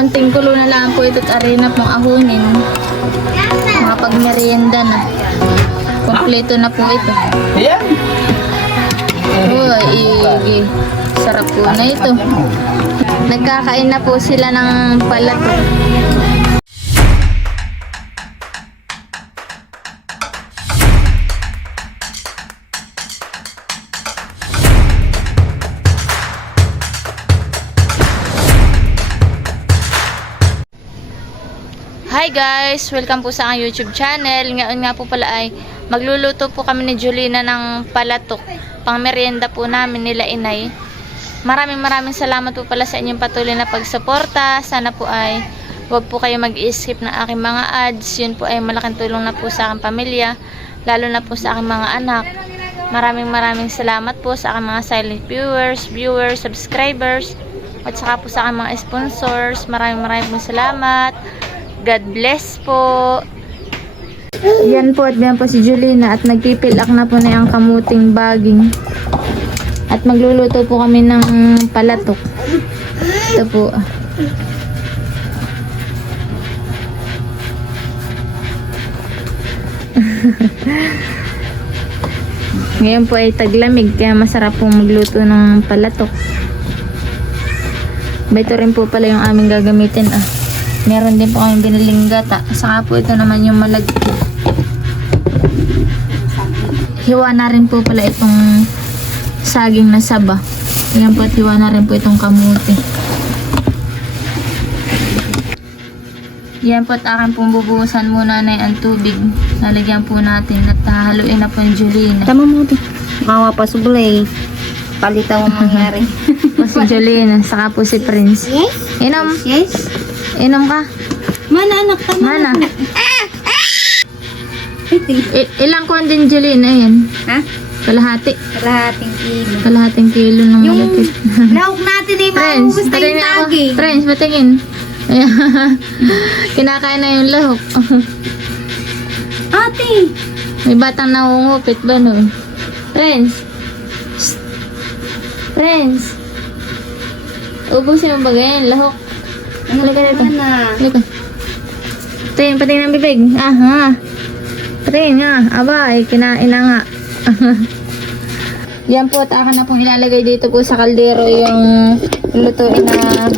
Konting kulo na lang po ito't arena pong ahunin. Makapag-merienda na. Kompleto na po ito. Ayan. Uy, sarap po na ito. Nagkakain na po sila ng palato. Hi guys! Welcome po sa aking YouTube channel. Ngayon nga po pala ay magluluto po kami ni Julina ng palatok. Pang merienda po namin nila inay. Maraming salamat po pala sa inyong patuloy na pagsuporta. Sana po ay wag po kayo mag-i-skip ng aking mga ads. Yun po ay malaking tulong na po sa aking pamilya. Lalo na po sa aking mga anak. Maraming salamat po sa aking mga silent viewers, subscribers. At saka po sa aking mga sponsors. Maraming salamat. God bless po. Yan po at yan po si Julina at nagpipilak na po na yung kamuting baging. At magluluto po kami ng palatok. Ito po. Ngayon po ay taglamig kaya masarap pong magluto ng palatok. Ito rin po pala yung aming gagamitin Meron din po kami biniling gata. Saka po ito naman yung malagkit. Hiwa na rin po pala itong saging na saba. Ayan po at hiwa na rin po itong kamuti. Yan po at akin pong bubuhusan muna na ang tubig. Lalagyan po natin at haluin na po yung Julina. Tama mo ito. Makawa pa sublay. Palitaw ang mangyari. Po si Julina. Saka po si Prince. Yes? Inom. Yes? Inom ka. Mana anak, tama. Mana? Ito. Ilang kuwan din Julina yan? Ha? Kalahati. Kalahating kilo. Kalahating kilo ng Yung malapit. lahok natin ay Friends, maubos na yung patingin ako. saging. Friends, patingin. Ayan. Kinakain na yung lahok. Ate! May batang nangungupit ba no? Friends. Shh. Friends. Ubusin mo ba ganyan, lahok? Halika dito. Halika. Patingin ng bibig. Aha. Patingin nga. Abay, kinain na nga. Yan po at akin na pong ilalagay dito po sa kaldero yung lutuin na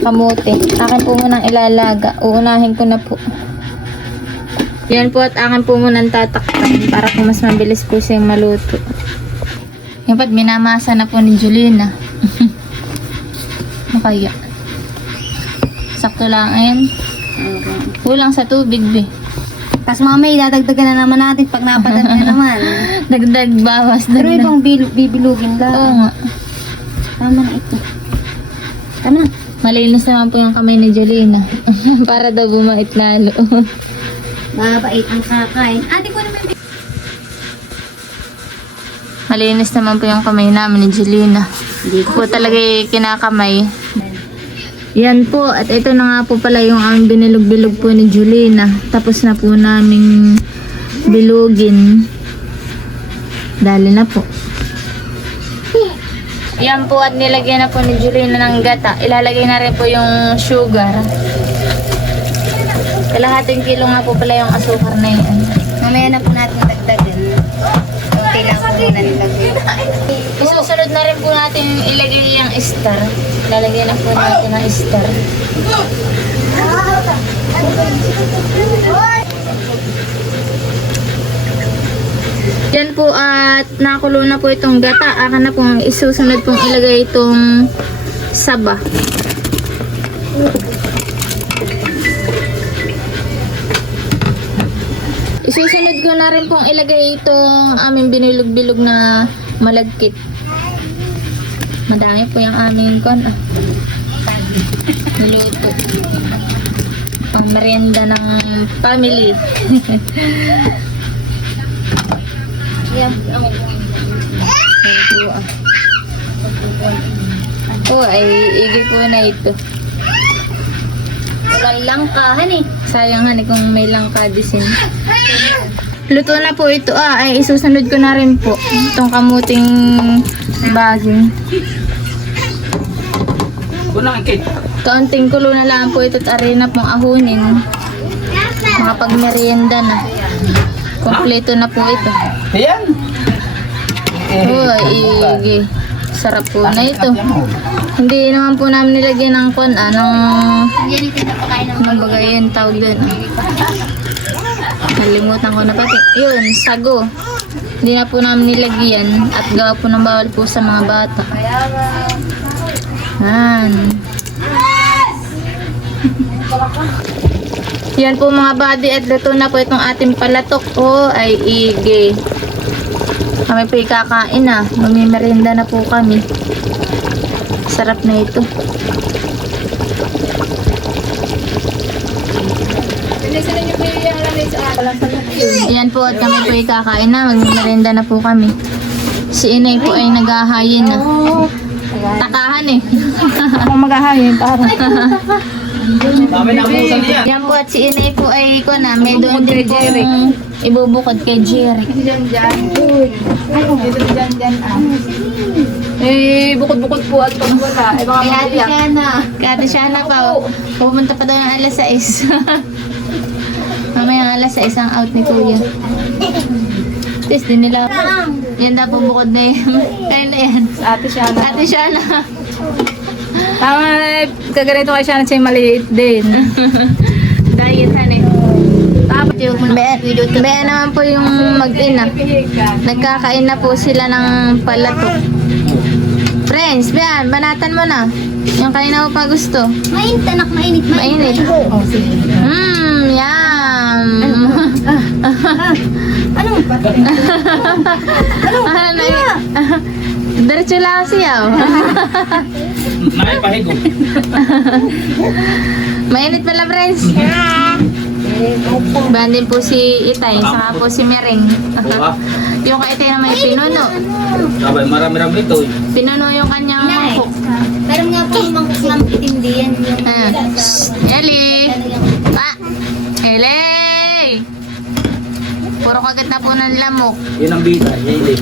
kamote. Akin po munang ilalaga. Uunahin ko na po. Yan po at akin po munang tatakpan para po mas mabilis po siyang maluto. Yan po at minamasa na po ni Julina. Makaya. Sakto lang ayan. Kulang sa tubig be. Tapos mamay, dadagdagan na naman natin pag napadal na naman. Dagdag bawas. Pero ibang bibilugin lang. Oo nga. Tama na ito. Tama na. Malinis naman po yung kamay ni Julina. Para daw bumait lalo. Mabait ang kakain. Ate ko naman. Malinis naman po yung kamay namin ni Julina. Hindi po talaga kinakamay. Yan po. At ito na nga po pala yung ang binilog-bilog po ni Julina. Tapos na po naming bilugin. Dali na po. Yan po at nilagyan na po ni Julina ng gata. Ilalagay na rin po yung sugar. Kalahating kilo nga po pala yung asukar na yan. Mamaya na po natin dagdagan. Okay lang po muna nilagay. Isusunod na rin po natin ilagay yung star. Lalagyan na po natin ang star. Yan po at nakulo na po itong gata. Akan na po isusunod pong ilagay itong saba. Isusunod ko na rin pong ilagay itong aming binilog-bilog na malagkit. Madami po yung aming niluto. Pang merienda ng family. Yeah. Oh, ay igil po na ito. Walang langkahan eh. Sayang nga kung may langka disin. Luto na po ito ay isusunod ko na rin po itong kamuting baging. Unang ikit. Kaunting kulo na lang po ito at arena pong ahunin. Makapagmerienda na. Kompleto na po ito. Ayan. Uy, igi. Sarap po na ito. Hindi naman po namin nilagyan ng anong bagay yun tawag doon. Nalimutan ko na pati. Yun, sago. Hindi na po namin nilagyan at gawa po ng bawal po sa mga bata. Yan. Yan po mga buddy at luto na po itong ating palatok. Oh, ay igi. Kami po ikakain na. Mamimerinda na po kami. Sarap na ito. Yan po at kami po ikakain na. Mamimerinda na po kami. Si Inay po ay naghahayin na. Takahan eh. Ako maghahayin para. Dami na busan niya. Yan po at si Inay po ay ko na. May doon din pong ibubukod kay Jerry. Eh, bukod-bukod po at pag wala. Eh, baka Kay Ate maiyak. Shana. Kay Ate Shana pa. Pupunta pa daw ng alas 6. Mamaya alas 6 ang out ni Kuya. Tapos din nila. Yan daw po bukod na yun. Kaya na yan. Ate siya na. Ate Shana. Tama, kaganito kay siya na siya maliit din. Diet han eh. Tapos yung Bea naman po yung mag-ina. Nagkakain na po sila ng palatok. Friends, Bea, banatan mo na. Yung kanina mo pa gusto. Mainit anak, mainit. Mainit. Oh, sige. Yum! Ano? Ano? Diretso lang siya. Naipahigo. Mainit pala, friends. Bandin po si Itay, saka po si Mering. Yung kay Itay naman yung pinuno. Sabay, marami-rami ito. Pinuno yung kanyang mangkok. Meron nga po yung mangkok itindi yan. Yung Eli! Pa! Eli! Puro kagat na po ng lamok. Yan ang bita. Yan eh.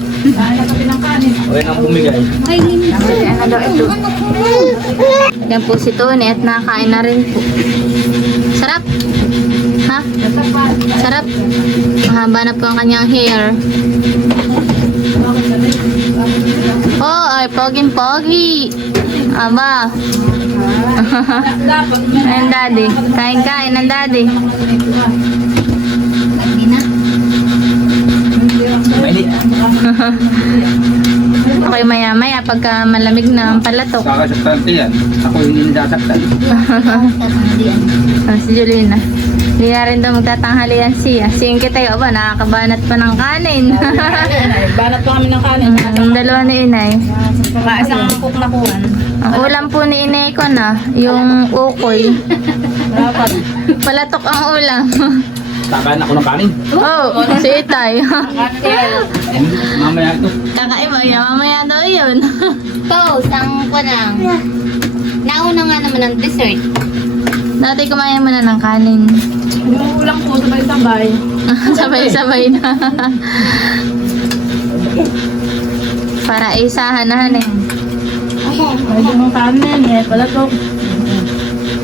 O yan ang bumigay. ay, hindi. Ano daw ito? Yan po si Tony at nakain na rin po. Sarap? Ha? Sarap? Mahaba na po ang kanyang hair. Oh, ay poging-pogi. Aba. Ayan daddy. Kain-kain ng daddy. Mainit. Okay, maya-maya pagka malamig na ang palatok. Kakasaktan ko yan. Ako hindi nasasaktan. Si Julina. Hindi na rin daw magtatanghalian siya. Singin kita yun ba, nakakabanat pa ng kanin. Banat po kami ng kanin. Ang dalawa ni Inay. Isang mangkok na kuhan. Ang ulam po ni Inay ko na, yung ukoy. Dapat. Palatok ang ulam. Kakain ako ng kanin. Oh, si Itay. Mamaya ito. Kakaiba yan, mamaya daw yun. Toast, ang kunang. Nauna nga naman ang dessert. Dati kumain mo na ng kanin. Yung ulang po, sabay-sabay. Sabay-sabay na. Para isahan-nahan eh. Medyo ng kanin, eh, pala to.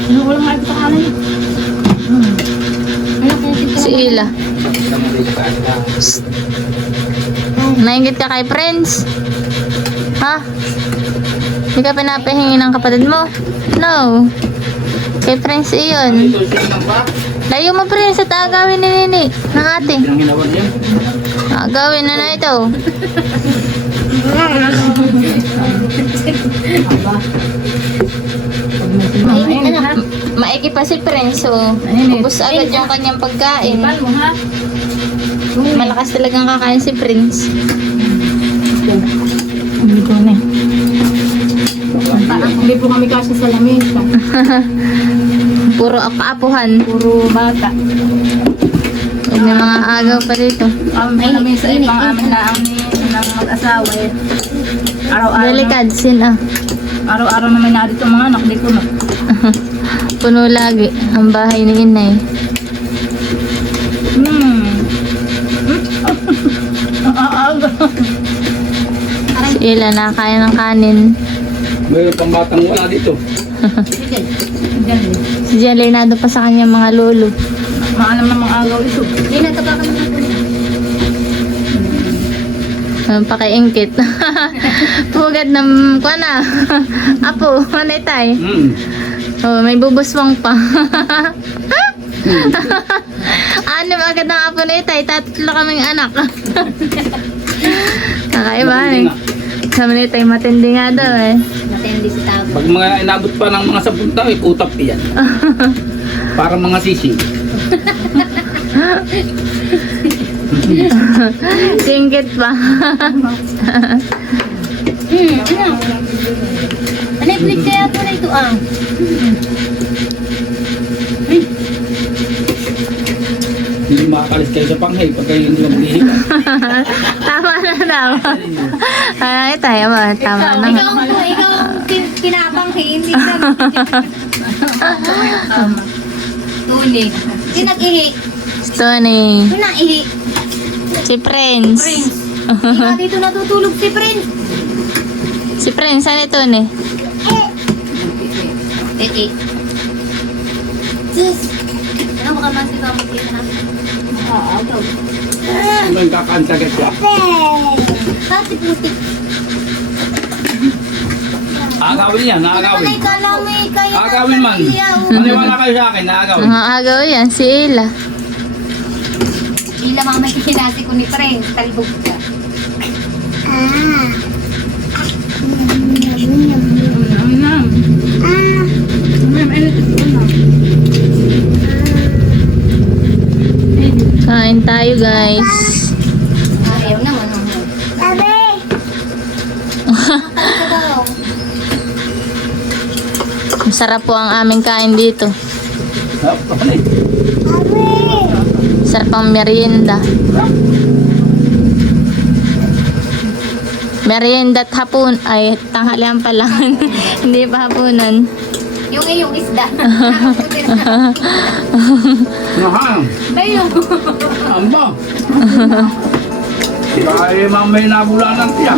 Yung ulang nga ito sa kanin. Si Ila. Nainggit ka kay Prince? Ha? Hindi ka pinapahingi ng kapatid mo? No. Kay Prince iyon. Layo mo Prince at agawin ni Nini ng ate. Ang ginawa niya. Agawin na na ito. Maigi pa si Prince, so ubos agad yung kanyang pagkain. Mo ha? Malakas talagang kakain si Prince. Dito na. Hindi po kami kasi sa lamesa. Puro kaapuhan. Puro bata. Huwag may mga agaw pa dito. May lamesa ay pang amin na ang ng mag-asawa eh. Araw-araw. Delikadsin ah. Araw-araw naman na dito mga anak, di ko na. Puno lagi ang bahay ni Inay. Si Ila nakain ng kanin. Mayroon pang batang wala dito. Diyan. Si Jelly nado pa sa kanyang mga lolo. Maalam na mga agaw ito. Hindi nagkapakan naman po. Pakiingkit. Pugad ng kuana. Apo, manay tay. Oh, may bubuswang pa. Anim agad ng apo na itay, tatlo kaming anak. Kakaiba eh. Sabi ni tay, matindi nga daw eh. Matindi si Tabo. Pag mga inabot pa ng mga 10 taon, utap yan. Para mga sisi. Singkit pa. Ano? Ano yung plate kaya po na ito ah? Hindi makakalis kayo sa panghay pag kayo hindi maghihiga. Tama na daw. Ay, tayo ba? Tama na. Ikaw ang pinapanghi, hindi ka. Tuli. Hindi nag-ihi. Stony. Hindi nag-ihi. Si Prince. Prince. Hindi nga dito natutulog si Prince. Si Prince, saan ito ni? Eh. Sis. Ano baka man si Tabo dito na? Ano yung kakaansagat siya? Kasi putik. Aagawin yan, aagawin. Ay, kalami kayo. Aagawin man. Maniwala kayo sa akin, aagawin. Mga agaw yan, si Ila. Bila mama kinasi ko ni Prince. Talbog ka. Kain tayo guys. Ayaw naman. Sabi! Nakakalimutan daw. Masarap po ang aming kain dito. Sarap ang merienda. Merienda at hapon. Ay, tanghalian pa lang. Hindi pa hapunan. Yung iyong isda. Nakaputi na. Nahang. Ayun. Amba. Ay, mamay nabulanan siya.